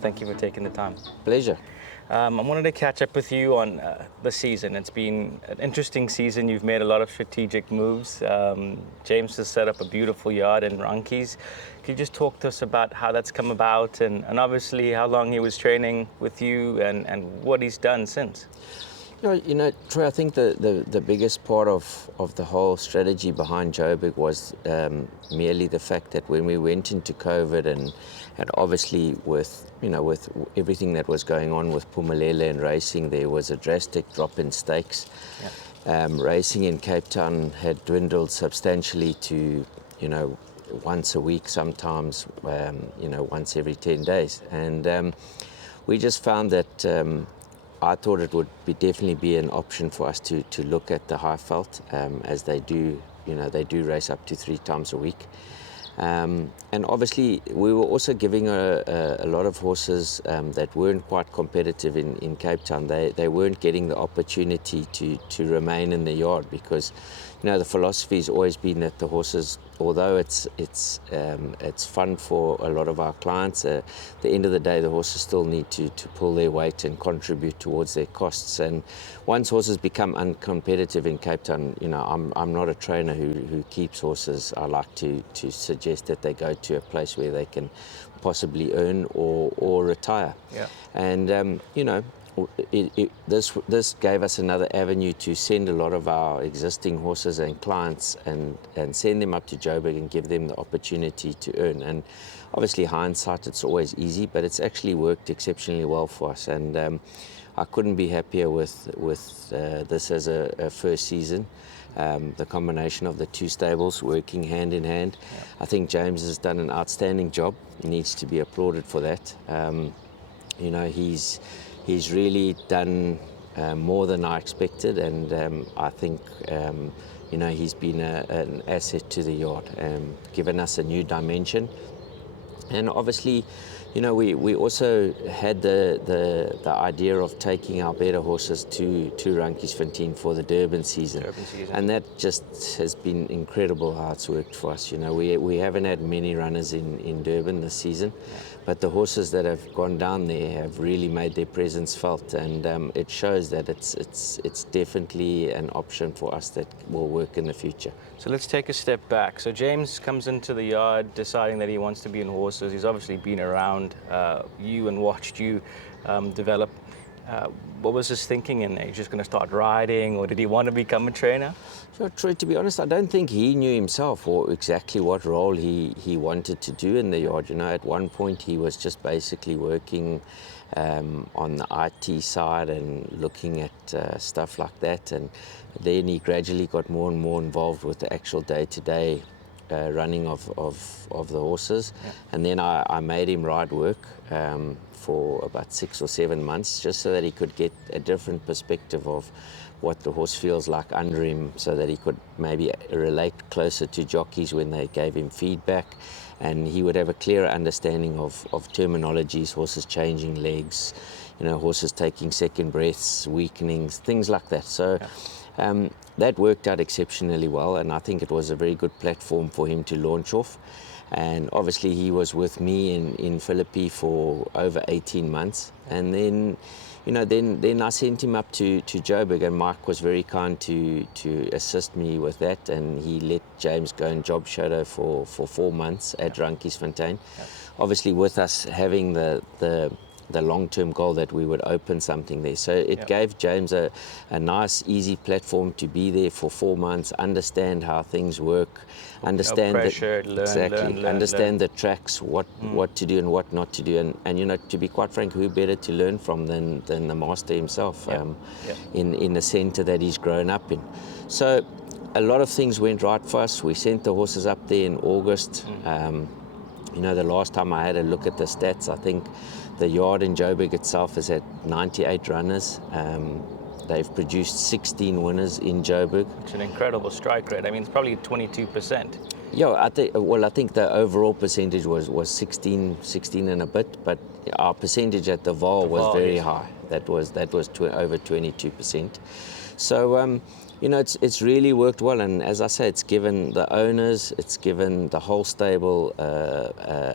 thank you for taking the time. Pleasure. I wanted to catch up with you on the season. It's been an interesting season. You've made a lot of strategic moves. James has set up a beautiful yard in Rankies. Could you just talk to us about how that's come about and obviously how long he was training with you and what he's done since? Troy, I think the biggest part of the whole strategy behind Joburg was merely the fact that when we went into COVID and obviously with everything that was going on with Phumelela and racing, there was a drastic drop in stakes. Yeah. Racing in Cape Town had dwindled substantially to, once a week, sometimes, once every 10 days. And we just found that I thought it would definitely be an option for us to look at the high felt, as they do race up to 3 times a week. And obviously we were also giving a lot of horses that weren't quite competitive in Cape Town. They weren't getting the opportunity to remain in the yard because the philosophy has always been that the horses, although it's fun for a lot of our clients, at the end of the day the horses still need to pull their weight and contribute towards their costs. And once horses become uncompetitive in Cape Town, I'm not a trainer who keeps horses. I like to suggest that they go to a place where they can possibly earn or retire. Yeah. And this gave us another avenue to send a lot of our existing horses and clients and send them up to Joburg and give them the opportunity to earn. And obviously hindsight, it's always easy, but it's actually worked exceptionally well for us. And I couldn't be happier with this as a first season. The combination of the 2 stables working hand in hand. Yeah. I think James has done an outstanding job. He needs to be applauded for that. He's really done more than I expected, and I think he's been an asset to the yard, given us a new dimension. And obviously, we also had the idea of taking our better horses to Ranjiesfontein for the Durban season. And that just has been incredible how it's worked for us. We haven't had many runners in Durban this season. Yeah. But the horses that have gone down there have really made their presence felt, and it shows that it's definitely an option for us that will work in the future. So let's take a step back. So James comes into the yard deciding that he wants to be in horses. He's obviously been around you and watched you develop. What was his thinking in there? He's just going to start riding, or did he want to become a trainer? So, Troy, to be honest, I don't think he knew himself or exactly what role he wanted to do in the yard. At one point he was just basically working on the IT side and looking at stuff like that. And then he gradually got more and more involved with the actual day-to-day running of the horses. Yeah. And then I made him ride work for about 6 or 7 months, just so that he could get a different perspective of what the horse feels like under him, so that he could maybe relate closer to jockeys when they gave him feedback, and he would have a clearer understanding of terminologies, horses changing legs, horses taking second breaths, weakenings, things like that. So that worked out exceptionally well, and I think it was a very good platform for him to launch off. And obviously he was with me in Philippi for over 18 months, and then I sent him up to Joburg, and Mike was very kind to assist me with that, and he let James go and job shadow for 4 months at Ranjiesfontein. Yeah. Obviously with us having the long-term goal that we would open something there. So it gave James a nice, easy platform to be there for 4 months, understand how things work, understand understand the tracks, what to do and what not to do. And to be quite frank, who better to learn from than the master himself, in the center that he's grown up in. So a lot of things went right for us. We sent the horses up there in August. The last time I had a look at the stats, I think the yard in Joburg itself is at 98 runners. They've produced 16 winners in Joburg. It's an incredible strike rate. I mean, it's probably 22%. Yeah, I think the overall percentage was 16 and a bit, but our percentage at the VAR was very high. That was over 22%. So it's really worked well, and as I say, it's given the owners, it's given the whole stable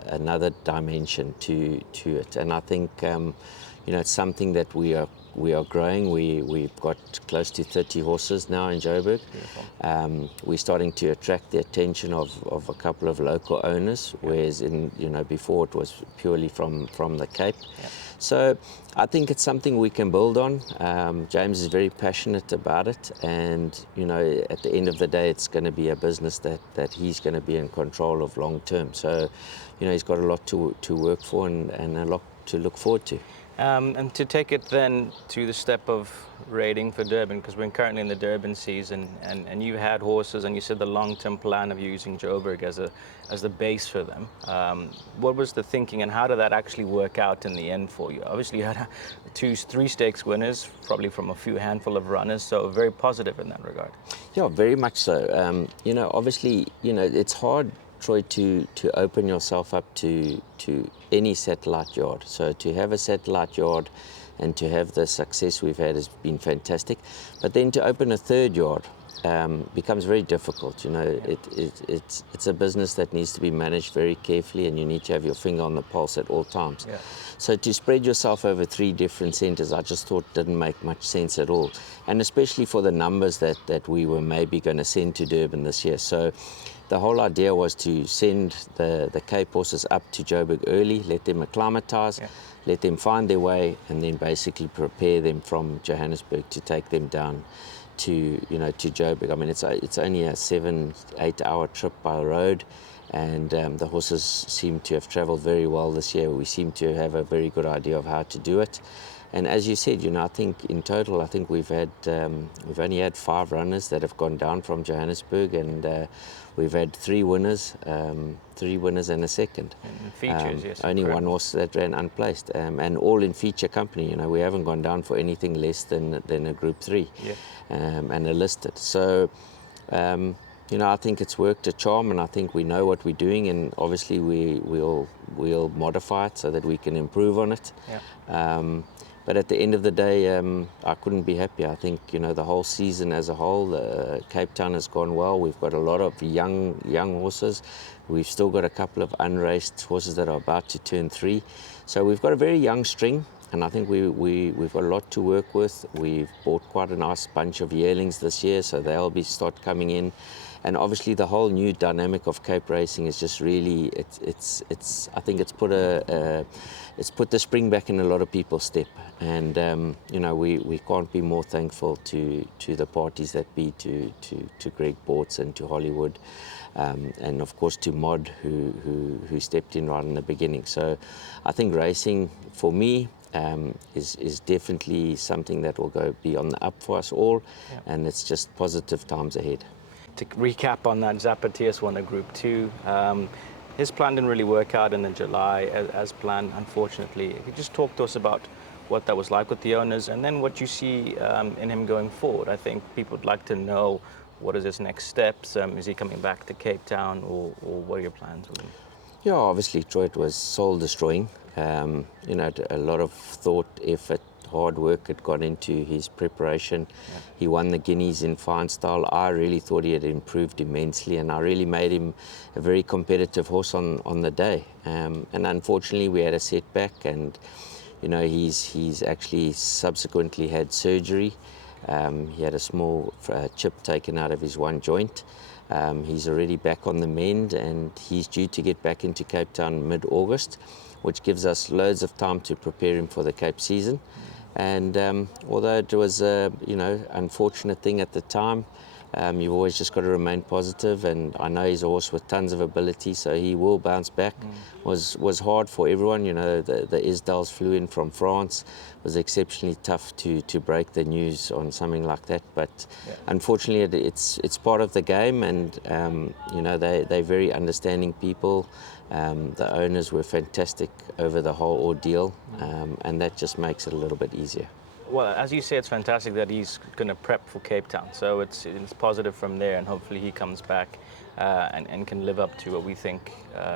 another dimension to it, and I think it's something that we are growing. We've got close to 30 horses now in Joburg. We're starting to attract the attention of a couple of local owners, whereas before it was purely from the Cape. So I think it's something we can build on. James is very passionate about it, and at the end of the day, it's going to be a business that he's going to be in control of long term. So he's got a lot to work for and a lot to look forward to. And to take it then to the step of raiding for Durban, because we're currently in the Durban season, and you had horses, and you said the long-term plan of using Joburg as the base for them. What was the thinking, and how did that actually work out in the end for you? Obviously, you had three stakes winners, probably from a handful of runners, so very positive in that regard. Yeah, very much so. Obviously, it's hard, Troy, to open yourself up to any satellite yard. So to have a satellite yard and to have the success we've had has been fantastic. But then to open a third yard becomes very difficult. It's a business that needs to be managed very carefully, and you need to have your finger on the pulse at all times. Yeah. So to spread yourself over 3 different centres, I just thought didn't make much sense at all. And especially for the numbers that we were maybe going to send to Durban this year. So the whole idea was to send the Cape horses up to Joburg early, let them acclimatise, let them find their way, and then basically prepare them from Johannesburg to take them down to Joburg. I mean, it's only a 7-8 hour trip by road, and the horses seem to have travelled very well this year. We seem to have a very good idea of how to do it. And as you said, I think in total, we've only had 5 runners that have gone down from Johannesburg, and we've had 3 winners, 3 winners and a second. And features, yes. Only one horse that ran unplaced, and all in feature company. We haven't gone down for anything less than a Group 3, and a listed. So, I think it's worked a charm, and I think we know what we're doing, and obviously we'll modify it so that we can improve on it. But at the end of the day, I couldn't be happier. I think, the whole season as a whole, Cape Town has gone well. We've got a lot of young horses. We've still got a couple of unraced horses that are about to turn 3. So we've got a very young string, and I think we've got a lot to work with. We've bought quite a nice bunch of yearlings this year, so they'll start coming in. And obviously the whole new dynamic of Cape racing is just really, I think it's put the spring back in a lot of people's step. And we can't be more thankful to the parties that be, to Greg Bortz and to Hollywood, and of course to Mod, who stepped in right in the beginning. So I think racing for me is definitely something that will be on the up for us all, and it's just positive times ahead. To recap on that, Zapatias won a Group 2. His plan didn't really work out in July as planned, unfortunately. If you just talk to us about what that was like with the owners, and then what you see in him going forward. I think people would like to know, what is his next steps? Is he coming back to Cape Town, or what are your plans with him? Yeah, obviously, Troy, it was soul-destroying. A lot of thought, effort, hard work had gone into his preparation. He won the Guineas in fine style. I really thought he had improved immensely, and I really made him a very competitive horse on the day. And unfortunately, we had a setback, and he's actually subsequently had surgery. He had a small chip taken out of his one joint. He's already back on the mend, and he's due to get back into Cape Town mid-August, which gives us loads of time to prepare him for the Cape season. And although it was a unfortunate thing at the time, you've always just got to remain positive, and I know he's a horse with tons of ability, so he will bounce back. Was hard for everyone. The Isdals flew in from France. It was exceptionally tough to break the news on something like that, but unfortunately it's part of the game, and they're very understanding people. The owners were fantastic over the whole ordeal, and that just makes it a little bit easier. Well, as you say, it's fantastic that he's going to prep for Cape Town, so it's positive from there, and hopefully he comes back and can live up to what we think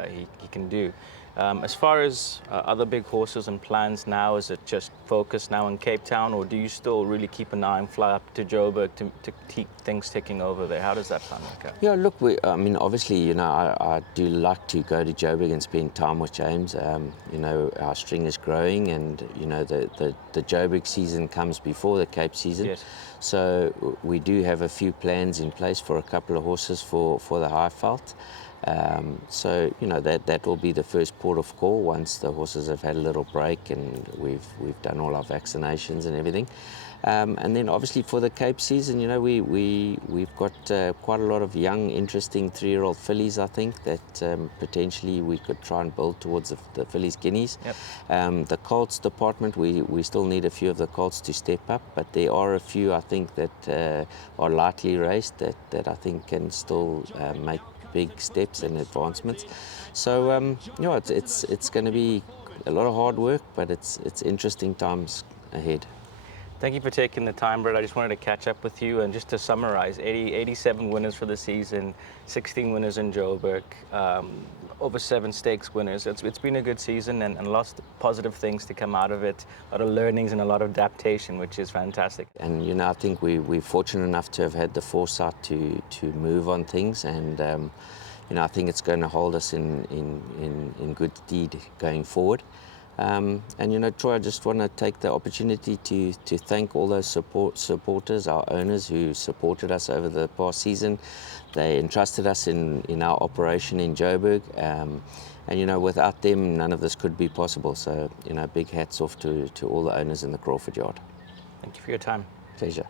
he can do. As far as other big horses and plans now, is it just focused now in Cape Town, or do you still really keep an eye and fly up to Joburg to keep things ticking over there? How does that plan work out? Yeah, look, I mean, obviously, I do like to go to Joburg and spend time with James. Our string is growing, and the Joburg season comes before the Cape season. Yes. So we do have a few plans in place for a couple of horses for the Highveld. So that will be the first port of call once the horses have had a little break and we've done all our vaccinations and everything. And then obviously for the Cape season, we've got quite a lot of young, interesting 3-year-old fillies, I think, that potentially we could try and build towards the fillies guineas. Yep. The colts department, we still need a few of the colts to step up, but there are a few, I think, that are lightly raced that I think can still make big steps and advancements. So it's going to be a lot of hard work, but it's interesting times ahead. Thank you for taking the time, Brett. I just wanted to catch up with you, and just to summarize, 87 winners for the season, 16 winners in Joburg, over 7 stakes winners. It's been a good season, and lots of positive things to come out of it, a lot of learnings and a lot of adaptation, which is fantastic. And I think we're fortunate enough to have had the foresight to move on things, and I think it's going to hold us in good stead going forward. And Troy, I just want to take the opportunity to thank all those supporters, our owners who supported us over the past season. They entrusted us in our operation in Joburg, and without them, none of this could be possible. So big hats off to all the owners in the Crawford yard. Thank you for your time. Pleasure.